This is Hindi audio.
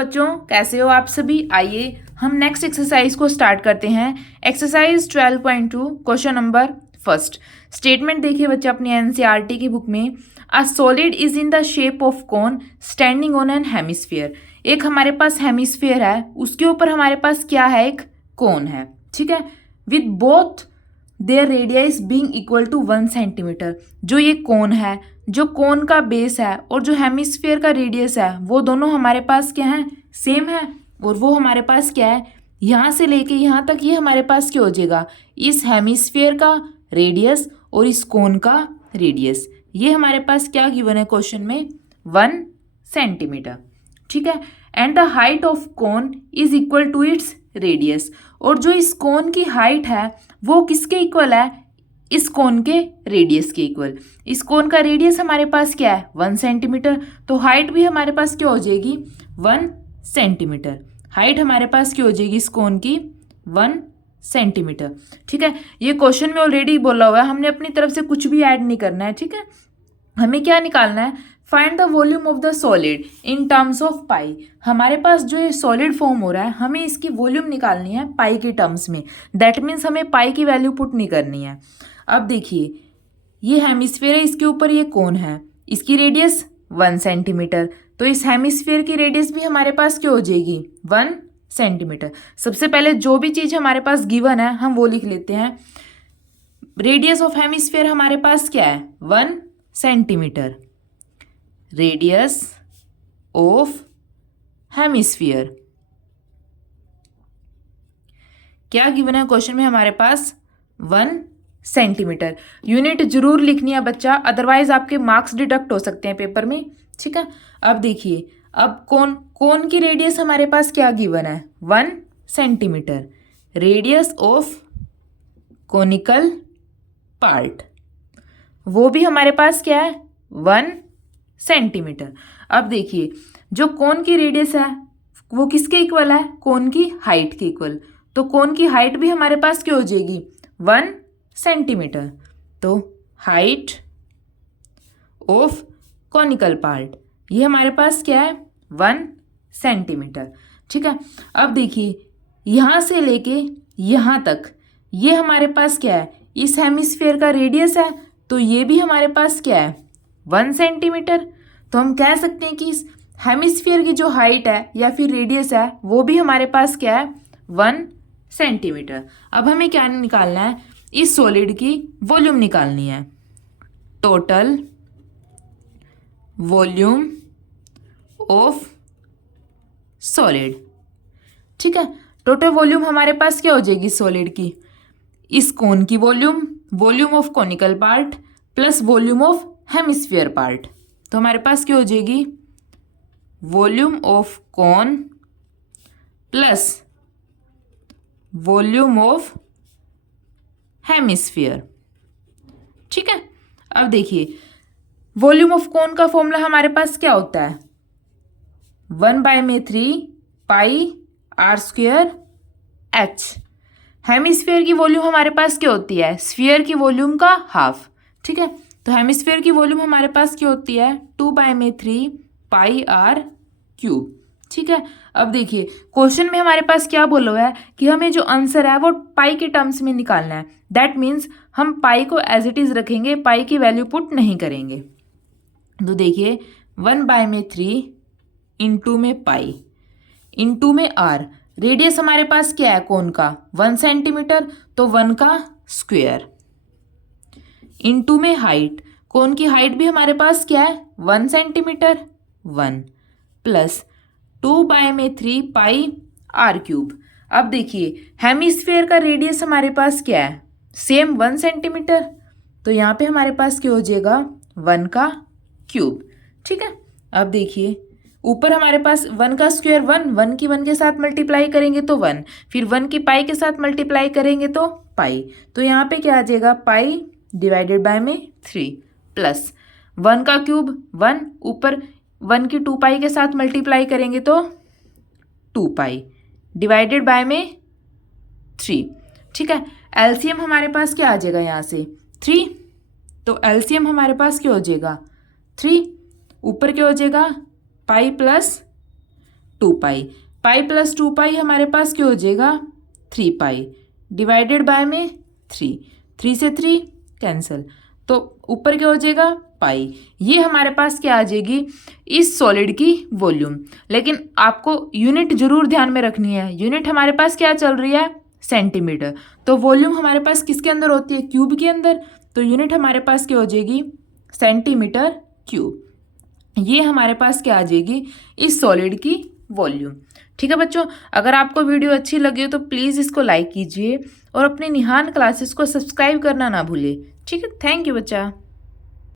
बच्चों कैसे हो आप सभी। आइए हम नेक्स्ट एक्सरसाइज को स्टार्ट करते हैं। Exercise 12.2 question number first. Statement देखिए बच्चे अपनी एनसीईआरटी की बुक में। A solid is in the shape of cone standing on an hemisphere. एक हमारे पास हेमिस्फीयर है, उसके ऊपर हमारे पास क्या है, एक कोन है, ठीक है, with both their radius being equal to 1 centimetre. जो ये कोन है, जो कोन का बेस है और जो हेमिस्फीयर का रेडियस है, वो दोनों हमारे पास क्या है, सेम है। और वो हमारे पास क्या है, यहाँ से लेके यहाँ तक ये हमारे पास क्या हो जाएगा, इस हेमिस्फीयर का रेडियस और इस कोन का रेडियस। ये हमारे पास क्या गिवन है क्वेश्चन में, 1 सेंटीमीटर, ठीक है। And the height of cone is equal to its radius. और जो इस कोन की हाइट है वो किसके इक्वल है, इस कोन के रेडियस के इक्वल। इस कोन का रेडियस हमारे पास क्या है, 1 सेंटीमीटर, तो हाइट भी हमारे पास क्या हो जाएगी, 1 सेंटीमीटर। हाइट हमारे पास क्या हो जाएगी इस कोन की, 1 सेंटीमीटर, ठीक है। ये क्वेश्चन में ऑलरेडी बोला हुआ है, हमने अपनी तरफ से कुछ भी ऐड नहीं करना है, ठीक है। हमें क्या निकालना है, find the volume of the solid in terms of pi. हमारे पास जो ये सॉलिड फॉर्म हो रहा है, हमें इसकी वॉल्यूम निकालनी है पाई के टर्म्स में। दैट मीन्स हमें पाई की वैल्यू पुट नहीं करनी है। अब देखिए ये हेमिस्फीयर है, इसके ऊपर ये कोन है, इसकी रेडियस 1 सेंटीमीटर, तो इस हेमिस्फीयर की रेडियस भी हमारे पास क्या हो जाएगी, 1 सेंटीमीटर। सबसे पहले जो भी चीज़ हमारे पास गिवन है हम वो लिख लेते हैं। रेडियस ऑफ हेमिस्फीयर हमारे पास क्या है, 1 सेंटीमीटर। रेडियस ऑफ हेमिस्फीयर क्या गिवन है क्वेश्चन में हमारे पास, 1 सेंटीमीटर। यूनिट जरूर लिखनी है बच्चा, अदरवाइज आपके मार्क्स डिडक्ट हो सकते हैं पेपर में, ठीक है। अब देखिए, अब कोन की रेडियस हमारे पास क्या गिवन है, 1 centimetre. Radius of conical part वो भी हमारे पास क्या है, 1 सेंटीमीटर। अब देखिए जो कोन की रेडियस है वो किसके इक्वल है, कोन की हाइट के इक्वल, तो कोन की हाइट भी हमारे पास क्या हो जाएगी, 1 सेंटीमीटर। तो हाइट ऑफ कॉनिकल पार्ट ये हमारे पास क्या है, 1 सेंटीमीटर, ठीक है। अब देखिए यहाँ से लेके यहाँ तक ये हमारे पास क्या है, इस हेमिस्फीयर का रेडियस है, तो ये भी हमारे पास क्या है, 1 सेंटीमीटर। तो हम कह सकते हैं कि इस हेमिस्फीयर की जो हाइट है या फिर रेडियस है वो भी हमारे पास क्या है, 1 सेंटीमीटर। अब हमें क्या निकालना है, इस सॉलिड की वॉल्यूम निकालनी है। टोटल वॉल्यूम ऑफ सॉलिड, ठीक है। टोटल वॉल्यूम हमारे पास क्या हो जाएगी सॉलिड की, इस कोन की volume, volume of conical part plus volume of hemisphere part. तो हमारे पास क्या हो जाएगी, volume of cone plus volume of hemisphere, ठीक है। अब देखिए वॉल्यूम ऑफ कोन का फॉर्मूला हमारे पास क्या होता है, 1/3 पाई आर स्क्वायर एच। हेमिस्फीयर की वॉल्यूम हमारे पास क्या होती है, स्फीयर की वॉल्यूम का हाफ, ठीक है। तो हेमिस्फीयर की वॉल्यूम हमारे पास क्या होती है, 2/3 पाई आर क्यूब, ठीक है। अब देखिए क्वेश्चन में हमारे पास क्या बोला हुआ है कि हमें जो आंसर है वो पाई के टर्म्स में निकालना है। दैट मीन्स हम पाई को एज इट इज रखेंगे, पाई की वैल्यू पुट नहीं करेंगे। तो देखिए 1/3 इंटू में पाई इंटू में आर, रेडियस हमारे पास क्या है कोन का, 1 सेंटीमीटर, तो 1 का स्क्वायर, इंटू में हाइट, कोन की हाइट भी हमारे पास क्या है, 1 centimetre, 1 plus 2/3 pi r cube. अब देखिए हेमिस्फीयर का रेडियस हमारे पास क्या है, सेम 1 सेंटीमीटर, तो यहाँ पे हमारे पास क्या हो जाएगा, 1 का क्यूब, ठीक है। अब देखिए ऊपर हमारे पास 1 का स्क्वायर 1 की 1 के साथ मल्टीप्लाई करेंगे तो 1, फिर 1 की पाई के साथ मल्टीप्लाई करेंगे तो पाई, तो यहाँ पे क्या आ जाएगा, पाई डिवाइडेड बाय में 3 प्लस 1 का क्यूब 1, ऊपर 1 की 2 पाई के साथ मल्टीप्लाई करेंगे तो 2 पाई डिवाइडेड बाय में 3, ठीक है। एलसीएम हमारे पास क्या आ जाएगा यहाँ से, 3, तो एलसीएम हमारे पास क्या हो जाएगा, 3, ऊपर क्या हो जाएगा, पाई प्लस 2 पाई, पाई प्लस 2 पाई हमारे पास क्या हो जाएगा 3 पाई, डिवाइडेड बाय में 3, 3 से 3 कैंसिल, तो ऊपर क्या हो जाएगा पाई। ये हमारे पास क्या आ जाएगी इस सॉलिड की वॉल्यूम। लेकिन आपको यूनिट जरूर ध्यान में रखनी है, यूनिट हमारे पास क्या चल रही है सेंटीमीटर, तो वॉल्यूम हमारे पास किसके अंदर होती है क्यूब के अंदर, तो यूनिट हमारे पास क्या हो जाएगी सेंटीमीटर क्यूब। ये हमारे पास क्या आ जाएगी इस सॉलिड की वॉल्यूम। ठीक है बच्चों, अगर आपको वीडियो अच्छी लगी हो तो प्लीज़ इसको लाइक कीजिए और अपने निहान क्लासेस को सब्सक्राइब करना ना भूलिए। ठीक है, थैंक यू बच्चा।